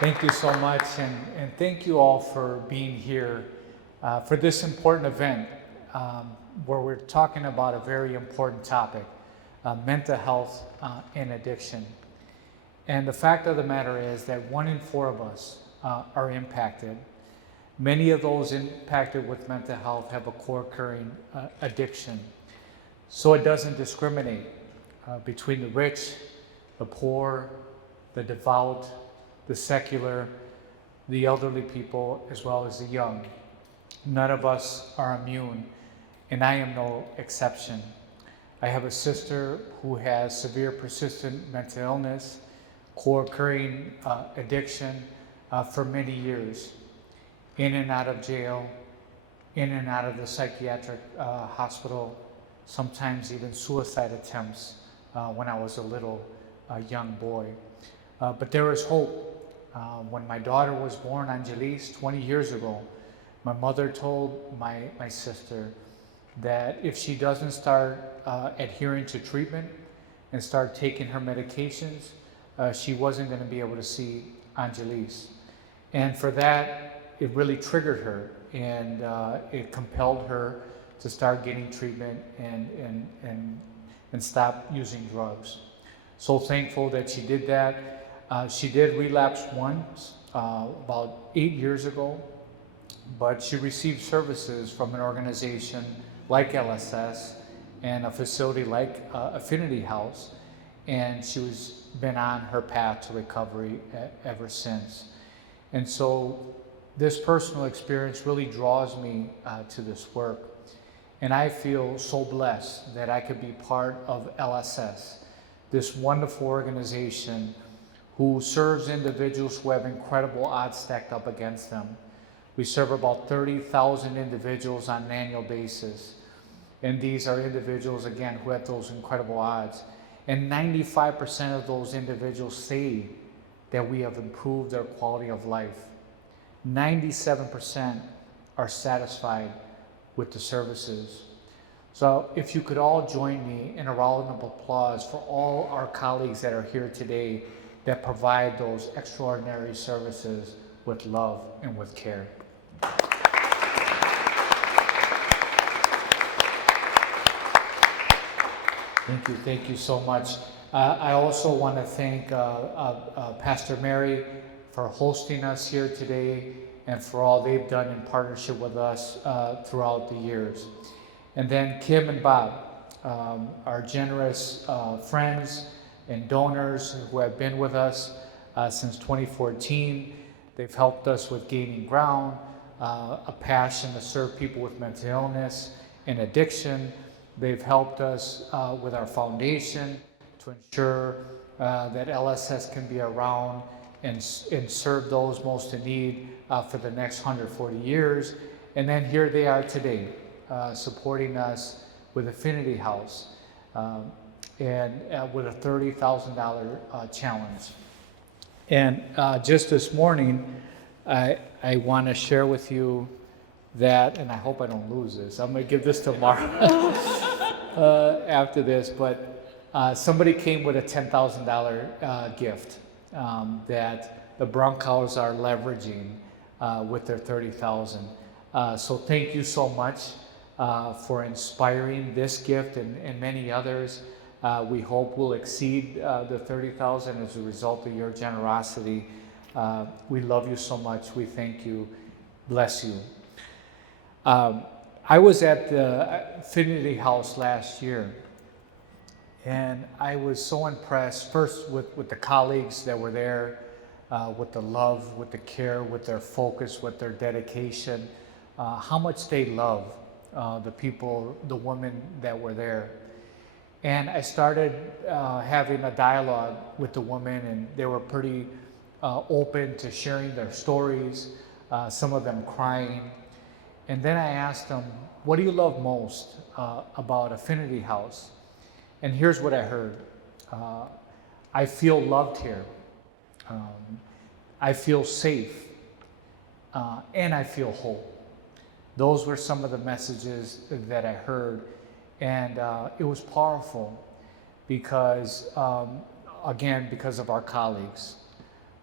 Thank you so much, and thank you all for being here for this important event where we're talking about a very important topic, mental health and addiction. And the fact of the matter is that 1 in 4 of us are impacted. Many of those impacted with mental health have a co-occurring addiction. So it doesn't discriminate between the rich, the poor, the devout, the secular, the elderly people, as well as the young. None of us are immune, and I am no exception. I have a sister who has severe persistent mental illness, co-occurring addiction for many years, in and out of jail, in and out of the psychiatric hospital, sometimes even suicide attempts when I was a little young boy. But there is hope. When my daughter was born, Angelis, 20 years ago, my mother told my sister that if she doesn't start adhering to treatment and start taking her medications, she wasn't going to be able to see Angelis. And for that, it really triggered her, and it compelled her to start getting treatment and stop using drugs. So thankful that she did that. She did relapse once, about 8 years ago, but she received services from an organization like LSS and a facility like Affinity House, and she was been on her path to recovery ever since. And so this personal experience really draws me to this work. And I feel so blessed that I could be part of LSS, this wonderful organization who serves individuals who have incredible odds stacked up against them. We serve about 30,000 individuals on an annual basis. And these are individuals, again, who have those incredible odds. And 95% of those individuals say that we have improved their quality of life. 97% are satisfied with the services. So if you could all join me in a round of applause for all our colleagues that are here today that provide those extraordinary services with love and with care. Thank you so much. I also want to thank Pastor Mary for hosting us here today and for all they've done in partnership with us throughout the years. And then Kim and Bob, our generous friends and donors who have been with us since 2014. They've helped us with gaining ground, a passion to serve people with mental illness and addiction. They've helped us with our foundation to ensure that LSS can be around and serve those most in need for the next 140 years. And then here they are today, supporting us with Affinity House. And with a $30,000 challenge. And just this morning, I want to share with you that, and I hope I don't lose this. I'm going to give this to Mark after this, but somebody came with a $10,000 gift that the Broncos are leveraging with their $30,000. So thank you so much for inspiring this gift and many others. We hope we'll exceed the $30,000 as a result of your generosity. We love you so much. We thank you. Bless you. I was at the Affinity House last year, and I was so impressed first with the colleagues that were there, with the love, with the care, with their focus, with their dedication, how much they love the people, the women that were there. And I started having a dialogue with the women, and they were pretty open to sharing their stories, some of them crying. And then I asked them, what do you love most about Affinity House? And here's what I heard. I feel loved here. I feel safe. And I feel whole. Those were some of the messages that I heard. And it was powerful because, again, because of our colleagues.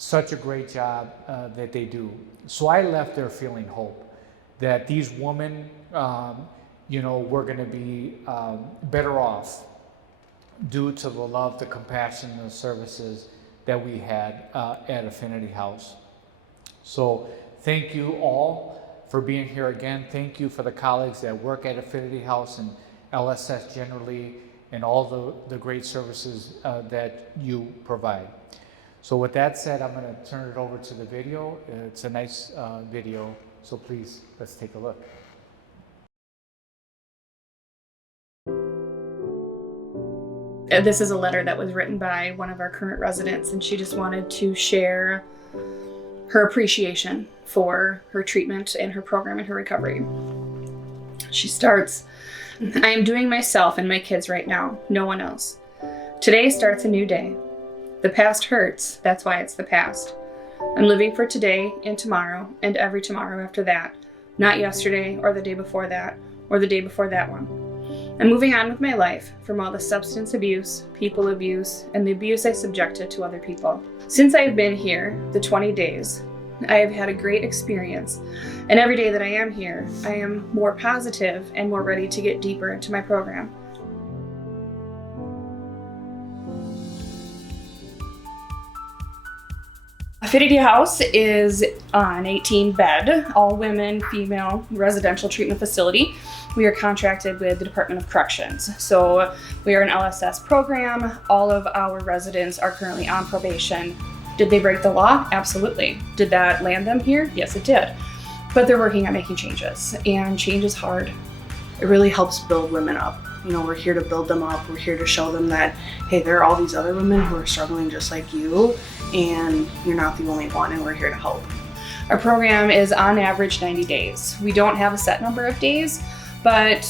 such a great job that they do. So I left there feeling hope that these women, were going to be better off due to the love, the compassion, and the services that we had at Affinity House. So thank you all for being here again. Thank you for the colleagues that work at Affinity House and LSS generally, and all the great services that you provide. So with that said, I'm going to turn it over to the video. It's a nice video, so please, let's take a look. This is a letter that was written by one of our current residents, and she just wanted to share her appreciation for her treatment and her program and her recovery. She starts, "I am doing myself and my kids right now, no one else. Today starts a new day. The past hurts, that's why it's the past. I'm living for today and tomorrow and every tomorrow after that, not yesterday or the day before that or the day before that one. I'm moving on with my life from all the substance abuse, people abuse, and the abuse I subjected to other people. Since I've been here, the 20 days, I have had a great experience, and every day that I am here, I am more positive and more ready to get deeper into my program. Affinity House is an 18-bed, all-women, female residential treatment facility. We are contracted with the Department of Corrections. So we are an LSS program. All of our residents are currently on probation. Did they break the law? Absolutely. Did that land them here? Yes, it did. But they're working on making changes, and change is hard. It really helps build women up. We're here to build them up. We're here to show them that, hey, there are all these other women who are struggling just like you, and you're not the only one, and we're here to help. Our program is on average 90 days. We don't have a set number of days, but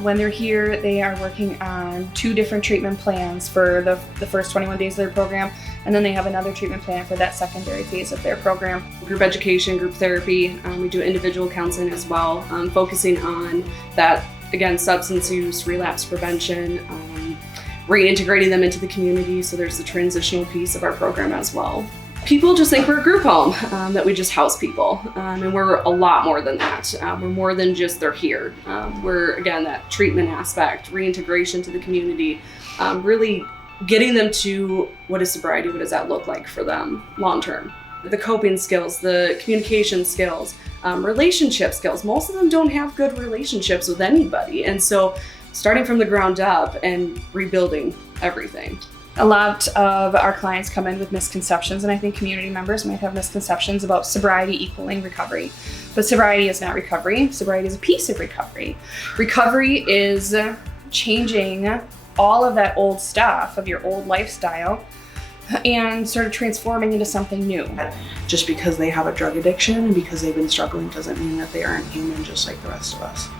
when they're here, they are working on 2 different treatment plans for the first 21 days of their program, and then they have another treatment plan for that secondary phase of their program. Group education, group therapy, we do individual counseling as well, focusing on that, again, substance use, relapse prevention, reintegrating them into the community. So there's the transitional piece of our program as well. People just think we're a group home, that we just house people, and we're a lot more than that. We're more than just they're here. We're, again, that treatment aspect, reintegration to the community, really getting them to what is sobriety, what does that look like for them long term. The coping skills, the communication skills, relationship skills. Most of them don't have good relationships with anybody, and so starting from the ground up and rebuilding everything. A lot of our clients come in with misconceptions, and I think community members might have misconceptions about sobriety equaling recovery. But sobriety is not recovery. Sobriety is a piece of recovery. Recovery is changing all of that old stuff of your old lifestyle and sort of transforming into something new. Just because they have a drug addiction and because they've been struggling doesn't mean that they aren't human just like the rest of us.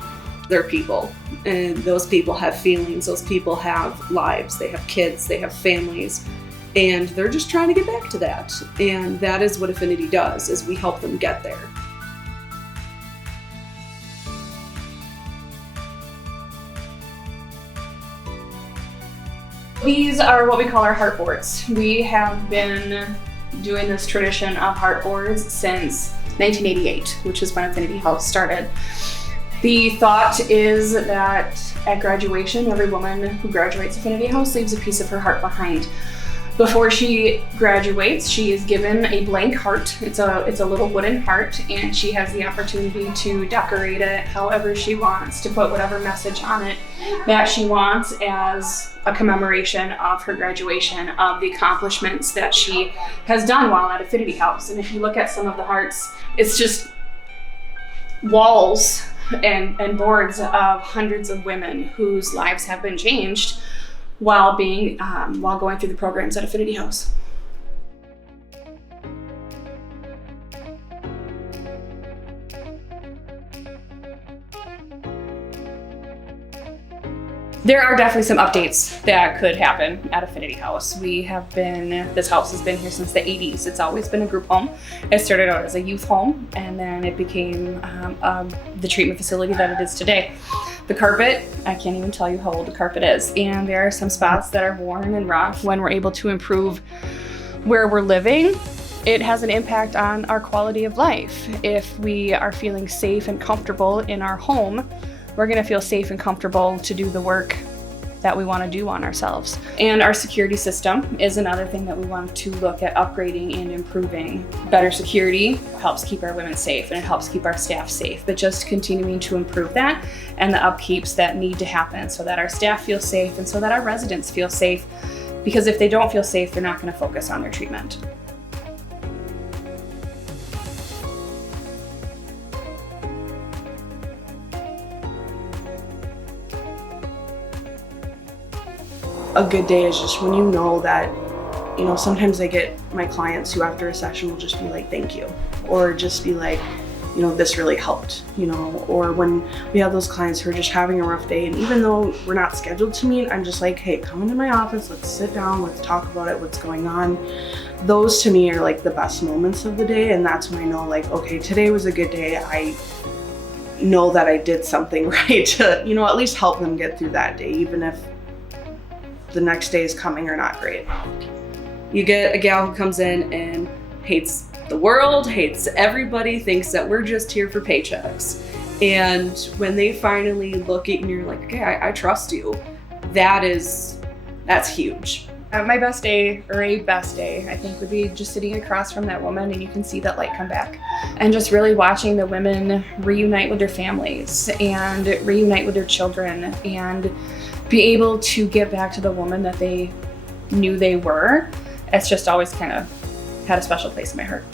They're people, and those people have feelings, those people have lives, they have kids, they have families, and they're just trying to get back to that. And that is what Affinity does, is we help them get there. These are what we call our heart boards. We have been doing this tradition of heart boards since 1988, which is when Affinity House started. The thought is that at graduation, every woman who graduates Affinity House leaves a piece of her heart behind. Before she graduates, she is given a blank heart. It's a little wooden heart, and she has the opportunity to decorate it however she wants, to put whatever message on it that she wants as a commemoration of her graduation, of the accomplishments that she has done while at Affinity House. And if you look at some of the hearts, it's just walls and boards of hundreds of women whose lives have been changed while going through the programs at Affinity House. There are definitely some updates that could happen at Affinity House. This house has been here since the 80s. It's always been a group home. It started out as a youth home, and then it became the treatment facility that it is today. The carpet, I can't even tell you how old the carpet is, and there are some spots that are worn and rough. When we're able to improve where we're living, it has an impact on our quality of life. If we are feeling safe and comfortable in our home, we're going to feel safe and comfortable to do the work that we want to do on ourselves. And our security system is another thing that we want to look at upgrading and improving. Better security helps keep our women safe and it helps keep our staff safe, but just continuing to improve that and the upkeeps that need to happen so that our staff feel safe and so that our residents feel safe, because if they don't feel safe, they're not going to focus on their treatment. A good day is just when you know that, you know, sometimes I get my clients who after a session will just be like, thank you, or just be like, you know, this really helped, you know, or when we have those clients who are just having a rough day, and even though we're not scheduled to meet, I'm just like, hey, come into my office, let's sit down, let's talk about it, what's going on. Those to me are like the best moments of the day, and that's when I know, like, okay, today was a good day. I know that I did something right to, you know, at least help them get through that day, even if the next day is coming or not great. You get a gal who comes in and hates the world, hates everybody, thinks that we're just here for paychecks. And when they finally look at you and you're like, okay, I trust you, that's huge. My best day, or a best day, I think would be just sitting across from that woman and you can see that light come back. And just really watching the women reunite with their families and reunite with their children and be able to get back to the woman that they knew they were. It's just always kind of had a special place in my heart.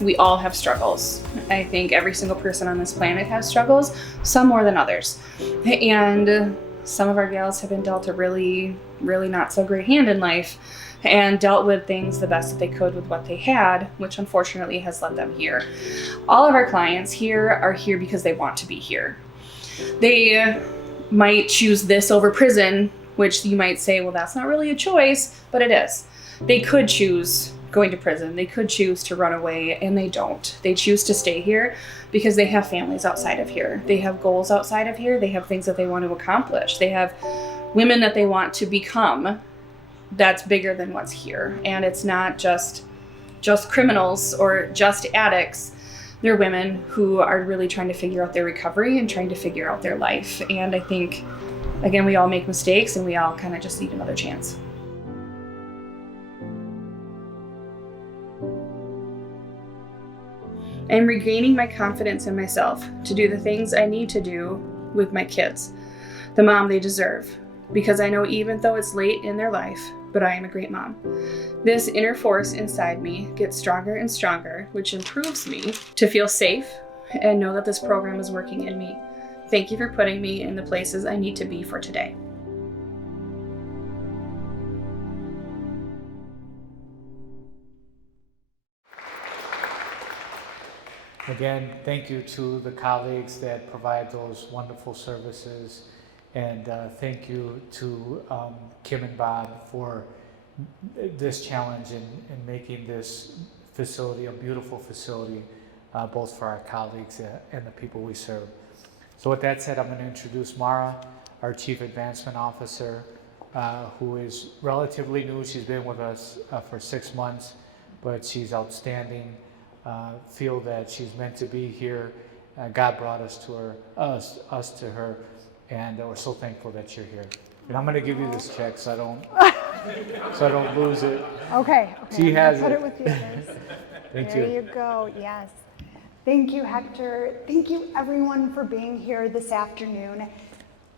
We all have struggles. I think every single person on this planet has struggles, some more than others. And some of our gals have been dealt a really not so great hand in life and dealt with things the best that they could with what they had, which unfortunately has led them here. All of our clients here are here because they want to be here. They might choose this over prison, which you might say, well, that's not really a choice, but it is. They could choose going to prison. They could choose to run away, and they don't. They choose to stay here because they have families outside of here. They have goals outside of here. They have things that they want to accomplish. They have women that they want to become that's bigger than what's here. And it's not just criminals or just addicts. They're women who are really trying to figure out their recovery and trying to figure out their life. And I think, again, we all make mistakes and we all kind of just need another chance. I'm regaining my confidence in myself to do the things I need to do with my kids, the mom they deserve, because I know even though it's late in their life, but I am a great mom. This inner force inside me gets stronger and stronger, which improves me to feel safe and know that this program is working in me. Thank you for putting me in the places I need to be for today. Again, thank you to the colleagues that provide those wonderful services. And thank you to Kim and Bob for this challenge in making this facility a beautiful facility, both for our colleagues and the people we serve. So with that said, I'm going to introduce Mara, our Chief Advancement Officer, who is relatively new. She's been with us for 6 months, but she's outstanding. Feel that she's meant to be here. God brought us to her, us to her, and we're so thankful that you're here. And I'm going to give you this check so I don't lose it. Okay. She has put it. it with the others. Thank There you. you go. Yes. Thank you, Hector. Thank you, everyone, for being here this afternoon.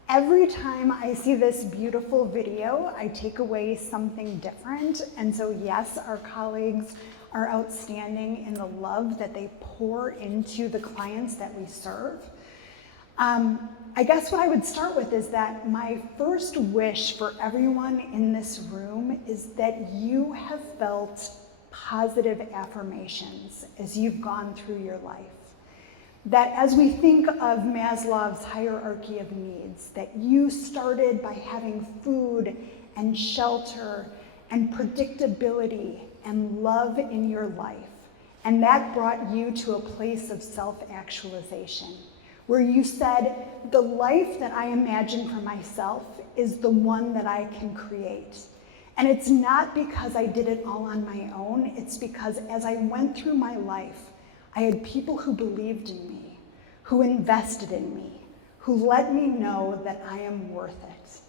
Every time I see this beautiful video, I take away something different. And so, yes, our colleagues are outstanding in the love that they pour into the clients that we serve. I guess what I would start with is that my first wish for everyone in this room is that you have felt positive affirmations as you've gone through your life. That as we think of Maslow's hierarchy of needs, that you started by having food and shelter and predictability and love in your life. And that brought you to a place of self-actualization, where you said, the life that I imagine for myself is the one that I can create. And it's not because I did it all on my own, it's because as I went through my life, I had people who believed in me, who invested in me, who let me know that I am worth it.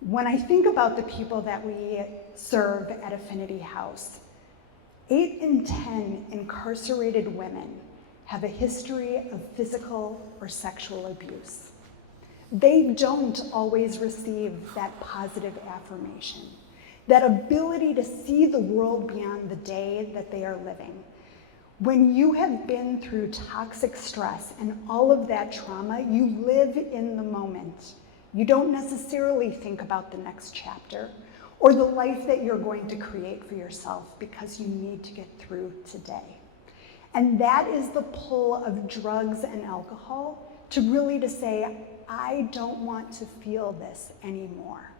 When I think about the people that we serve at Affinity House, 8 in 10 incarcerated women have a history of physical or sexual abuse. They don't always receive that positive affirmation, that ability to see the world beyond the day that they are living. When you have been through toxic stress and all of that trauma, you live in the moment. You don't necessarily think about the next chapter or the life that you're going to create for yourself because you need to get through today. And that is the pull of drugs and alcohol to really to say, I don't want to feel this anymore.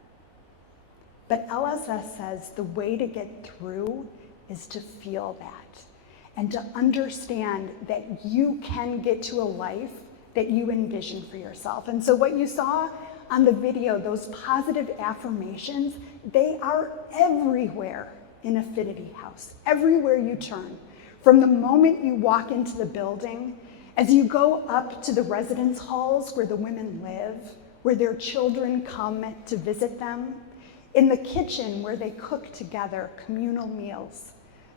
But LSS says the way to get through is to feel that and to understand that you can get to a life that you envision for yourself. And so what you saw on the video, those positive affirmations, they are everywhere in Affinity House, everywhere you turn. From the moment you walk into the building, as you go up to the residence halls where the women live, where their children come to visit them, in the kitchen where they cook together communal meals,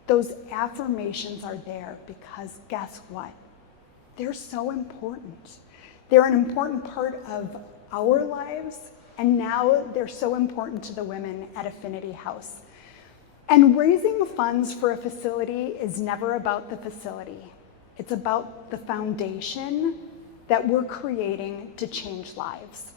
those affirmations are there because guess what? They're so important. They're an important part of our lives, and now they're so important to the women at Affinity House. And raising funds for a facility is never about the facility. It's about the foundation that we're creating to change lives.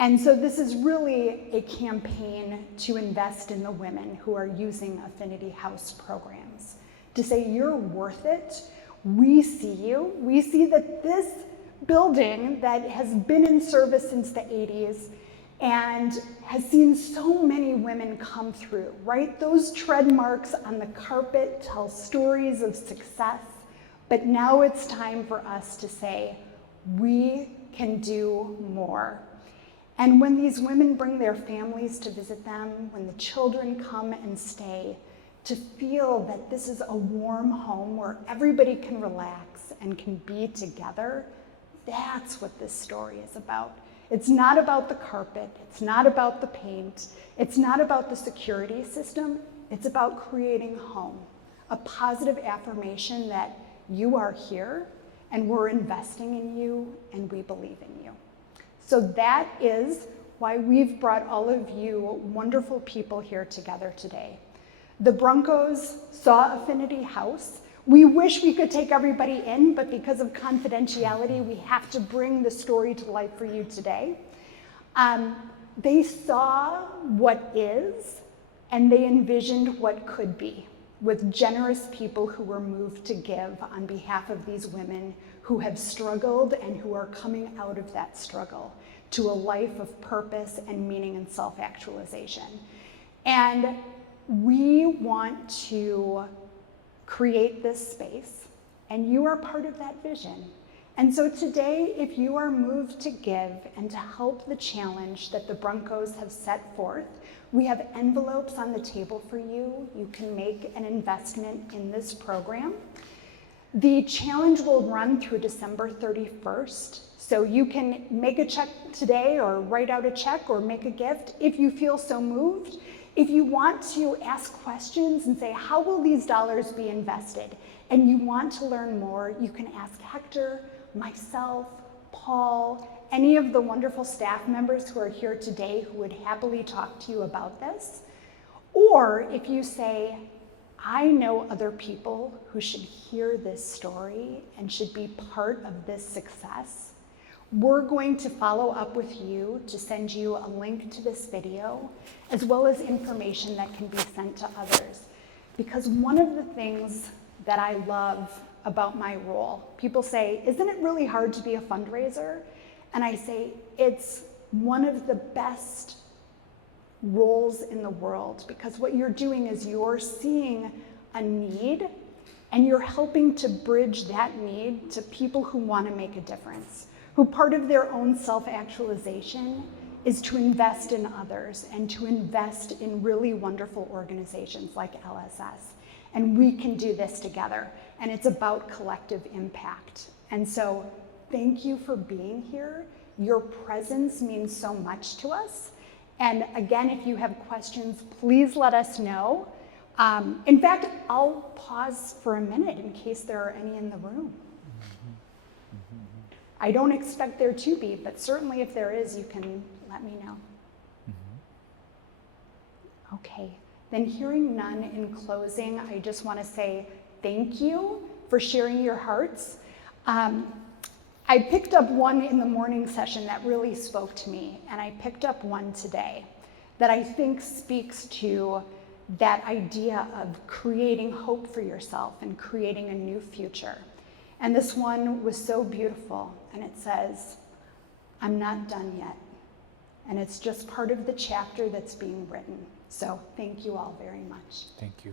And so this is really a campaign to invest in the women who are using Affinity House programs, to say you're worth it. We see you. We see that this building that has been in service since the 80s and has seen so many women come through, right? Those tread marks on the carpet tell stories of success, but now it's time for us to say, we can do more. And when these women bring their families to visit them, when the children come and stay, to feel that this is a warm home where everybody can relax and can be together, that's what this story is about. It's not about the carpet, it's not about the paint, it's not about the security system, it's about creating home, a positive affirmation that you are here and we're investing in you and we believe in you. So that is why we've brought all of you wonderful people here together today. The Broncos saw Affinity House. We wish we could take everybody in, but because of confidentiality, we have to bring the story to life for you today. They saw what is, and they envisioned what could be, with generous people who were moved to give on behalf of these women who have struggled and who are coming out of that struggle to a life of purpose and meaning and self-actualization. And we want to create this space, and you are part of that vision. And so today, if you are moved to give and to help the challenge that the Broncos have set forth, we have envelopes on the table for you. You can make an investment in this program. The challenge will run through December 31st, so you can make a check today or write out a check or make a gift if you feel so moved. If you want to ask questions and say, how will these dollars be invested? And you want to learn more, you can ask Hector, myself, Paul, any of the wonderful staff members who are here today who would happily talk to you about this. Or if you say, I know other people who should hear this story and should be part of this success, we're going to follow up with you to send you a link to this video, as well as information that can be sent to others. Because one of the things that I love about my role, people say, isn't it really hard to be a fundraiser? And I say, it's one of the best roles in the world, because what you're doing is you're seeing a need And you're helping to bridge that need to people who want to make a difference, who part of their own self-actualization is to invest in others and to invest in really wonderful organizations like LSS. And we can do this together. And it's about collective impact. And so thank you for being here. Your presence means so much to us. And again, if you have questions, please let us know. In fact, I'll pause for a minute in case there are any in the room. I don't expect there to be, but certainly if there is, you can let me know. Okay, then hearing none in closing, I just want to say thank you for sharing your hearts. I picked up one in the morning session that really spoke to me, and I picked up one today that I think speaks to that idea of creating hope for yourself and creating a new future. And this one was so beautiful, and it says, "I'm not done yet." And it's just part of the chapter that's being written. So thank you all very much. Thank you.